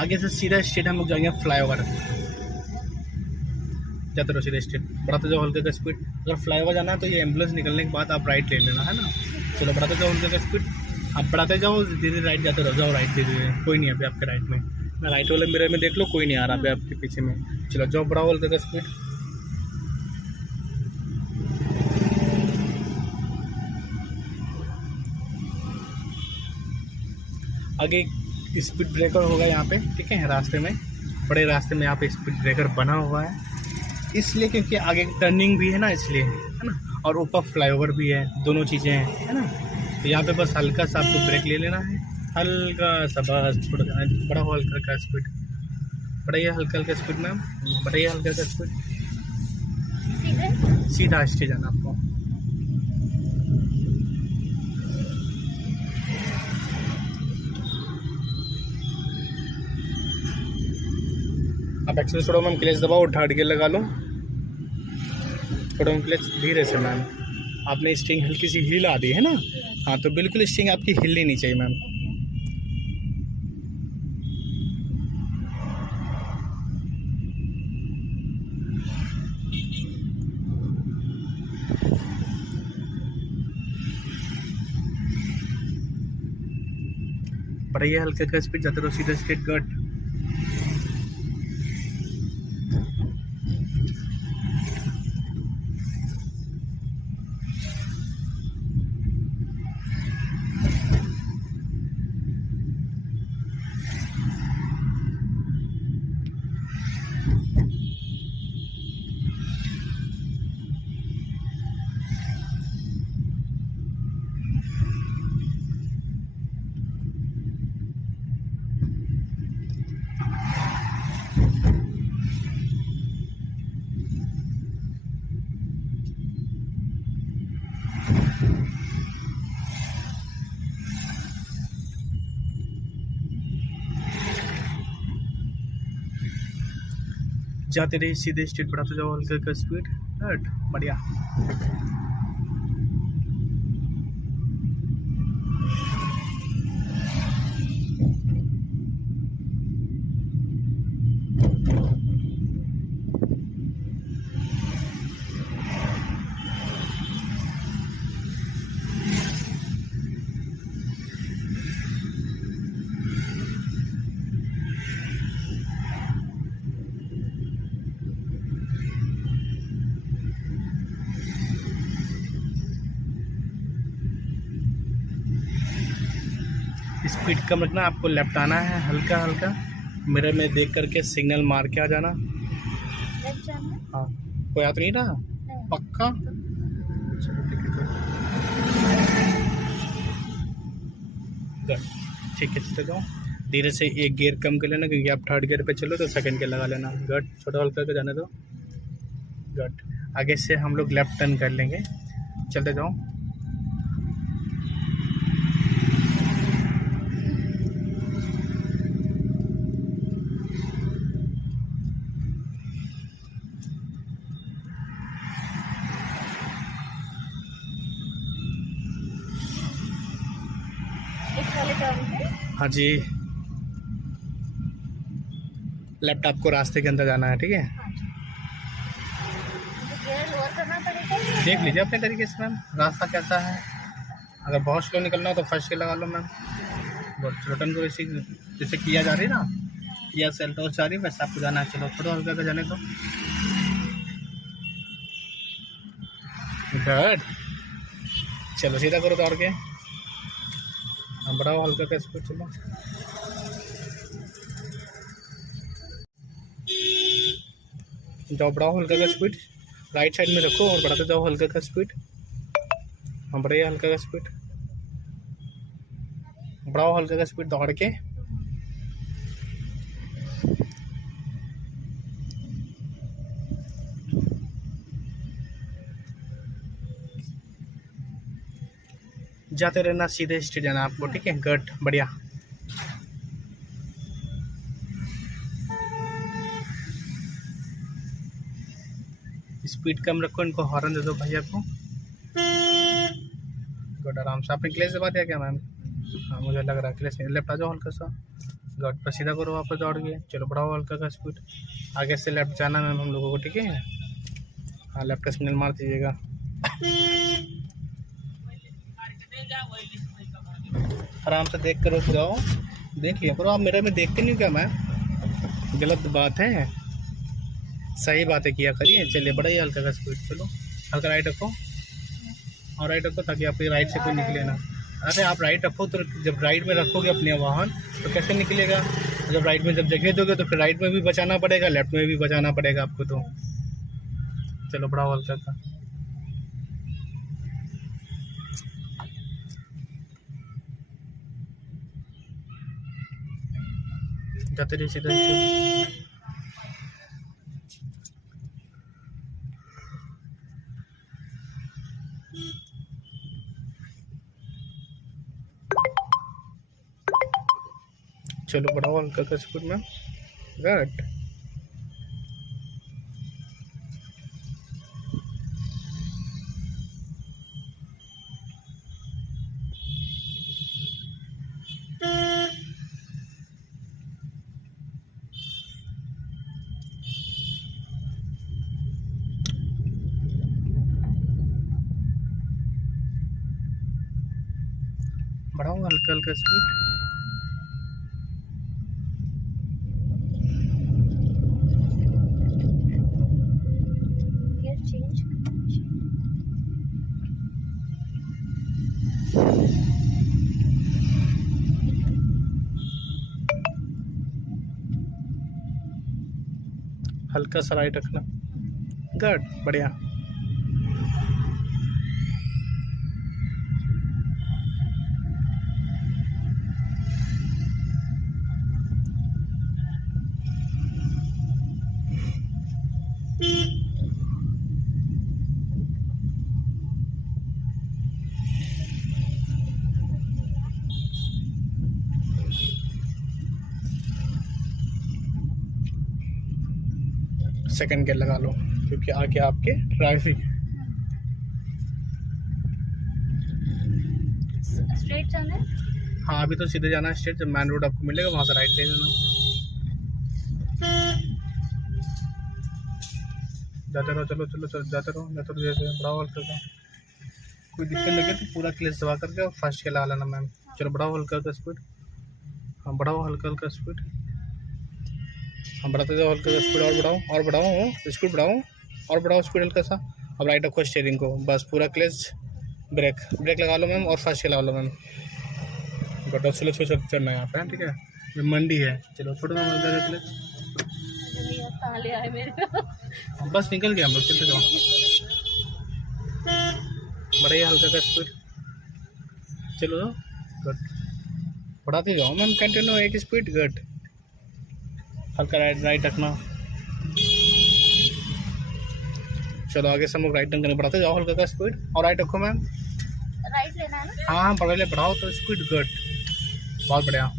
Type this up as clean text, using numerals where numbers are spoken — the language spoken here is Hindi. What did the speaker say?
आगे से सीधा स्ट्रेट हम लोग जाएंगे फ्लाईओवर, जाते रहो सीधा स्ट्रेट, बढ़ाते जाओ हल्के का स्पीड। अगर फ्लाईओवर जाना है तो ये एम्बुलेंस निकलने के बाद आप राइट ले लेना है ना। चलो बढ़ाते जाओ हल्के का स्पीड, आप बढ़ाते जाओ धीरे राइट जाते रहो, जाओ राइट धीरे धीरे, कोई नहीं अभी आपके राइट में, मैं राइट वाले मिरर में देख लो कोई नहीं आ रहा अभी आपके पीछे में। चलो जाओ बढ़ाओ हल्के का स्पीड। आगे स्पीड ब्रेकर होगा यहाँ पे, ठीक है, रास्ते में, बड़े रास्ते में यहाँ पे स्पीड ब्रेकर बना हुआ है इसलिए क्योंकि आगे टर्निंग भी है ना, इसलिए है ना, और ऊपर फ्लाईओवर भी है, दोनों चीज़ें हैं, है ना। तो यहाँ पे बस हल्का सा आपको ब्रेक ले लेना है, हल्का सा, बस बड़ा हो हल्का का स्पीड, बढ़ाइए हल्का हल्का स्पीड मैम, बढ़ाइए हल्का का स्पीड, सीधा स्टे जाना आपको। आप एक्सेल छोड़ो मैम, क्लच दबाओ, थर्ड गियर लगा लो, छोड़ो मैम क्लच धीरे से मैम। आपने स्टिंग हल्की सी हिला दी है ना, हाँ तो बिल्कुल स्टिंग आपकी हिलनी नहीं चाहिए मैम। बढ़ाइए हल्के का स्पीड, जाते रहो सीधा स्ट्रेट गट। जाते रहिए सीधे स्ट्रेट, बढ़ाते जाओ हल्का का स्पीड, हट बढ़िया। स्पीड कम रखना, आपको लेफ्ट आना है हल्का हल्का, मिरर में देख करके सिग्नल मार के आ जाना। हाँ कोई याद नहीं रहा पक्का। ठीक है चलते जाओ, धीरे से एक गियर कम कर लेना क्योंकि आप थर्ड गियर पे चलो तो सेकंड गियर लगा लेना। गट छोटा हल्का करके जाने दो, गट आगे से हम लोग लेफ्ट टर्न कर लेंगे, चलते जाओ। हाँ जी, लेफ्ट आपको रास्ते के अंदर जाना है, ठीक है। देख लीजिए अपने तरीके से मैम रास्ता कैसा है, अगर बहुत स्लो निकलना हो तो फर्स्ट के लगा लो मैम। रिटर्न को जैसे किया जा रही है ना, किया सेल्टोस जा रही है वैसे आपको जाना है। चलो थोड़ा हल्का का जाने दो, गुड। चलो सीधा करो दौड़ के, बढ़ाओ हल्का का स्पीड, चलो जाओ बढ़ाओ हल्का का स्पीड, राइट साइड में रखो और बढ़ाते जाओ हल्का का स्पीड। हाँ बढ़ाइए हल्का का स्पीड, बढ़ाओ हल्का का स्पीड दौड़ के। जाते रहना सीधे स्ट्रेट जाना आपको, ठीक है, गुड बढ़िया। स्पीड कम रखो, इनको हॉर्न दे दो भैया को, गुड आराम से। आपने क्लेच दबा दिया क्या मैम? हाँ मुझे लग रहा है क्लेच नहीं, लेफ्ट आ जाओ हल्का सा, गुड, पर सीधा करो वापस दौड़ के। चलो बढ़ाओ हल्का का स्पीड। आगे से लेफ्ट जाना मैम हम लोगों को, ठीक है। हाँ लेफ्ट का सिग्नल मार दीजिएगा। आराम से देख कर रुक जाओ, देख लिया करो। आप मेरे में देखते नहीं क्या मैम? गलत बात है, सही बातें किया करिए। चलिए बढ़ाइए हल्का का स्पीड। चलो हल्का राइट रखो और राइट रखो ताकि आपके राइट से कोई निकले ना। अरे आप राइट रखो तो जब राइट में रखोगे अपने वाहन तो कैसे निकलेगा? जब राइट में जब जगह दोगे तो फिर राइट में भी बचाना पड़ेगा, लेफ्ट में भी बचाना पड़ेगा आपको। तो चलो बढ़ाओ हल्का का। जाते रहिए सीधा। चलो बढ़ाओ हल्का का स्पीड में। गुड, बढ़ाओ हल्का हल्का स्पीड। हल्का सा राइट रखना। गुड, बढ़िया। सेकंड गियर लगा लो क्योंकि आगे आपके ट्रैफिक। स्ट्रेट जाना है? हाँ अभी तो सीधे जाना है स्ट्रेट। जब मेन रोड आपको मिलेगा वहाँ से राइट ले लेना। जाते रहो, चलो चलो चलो जाते रहो जाते रहो। जैसे बढ़ाओ हल्का का। कोई दिक्कत लगे तो पूरा क्लेच दबा करके और फास्ट के ला लेना मैम। चलो बढ़ाओ हल्का हल्का स्पीड। हाँ बढ़ाओ हल्का हल्का स्पीड। हाँ बढ़ाते जाओ हल्का सा स्पीड। और बढ़ाओ स्पीड बढ़ाओ और बढ़ाओ स्पीड हल्का सा। अब राइट रखो स्टीयरिंग को, बस पूरा क्लच ब्रेक लगा लो मैम और फास्ट चला लो मैम। बट स्लो स्लो चलना है यहाँ पे, ठीक है। ये मंडी है। चलो छोड़ो मैम हल्का सा क्लच। ले आए मेरे को। बस निकल गया हम लोग, चलते जाओ। बढ़ाइए हल्का का स्पीड। चलो गुड, बढ़ाते जाओ मैम कंटिन्यू एक स्पीड। गुड, हल्का राइट रखना। चलो आगे से हम लोग राइट टर्न करने बढ़ाते जाओ हल्का का स्पीड और राइट रखो मैम। राइट लेना है ना? हाँ बढ़ाओ तो स्पीड। गुड, बहुत बढ़िया।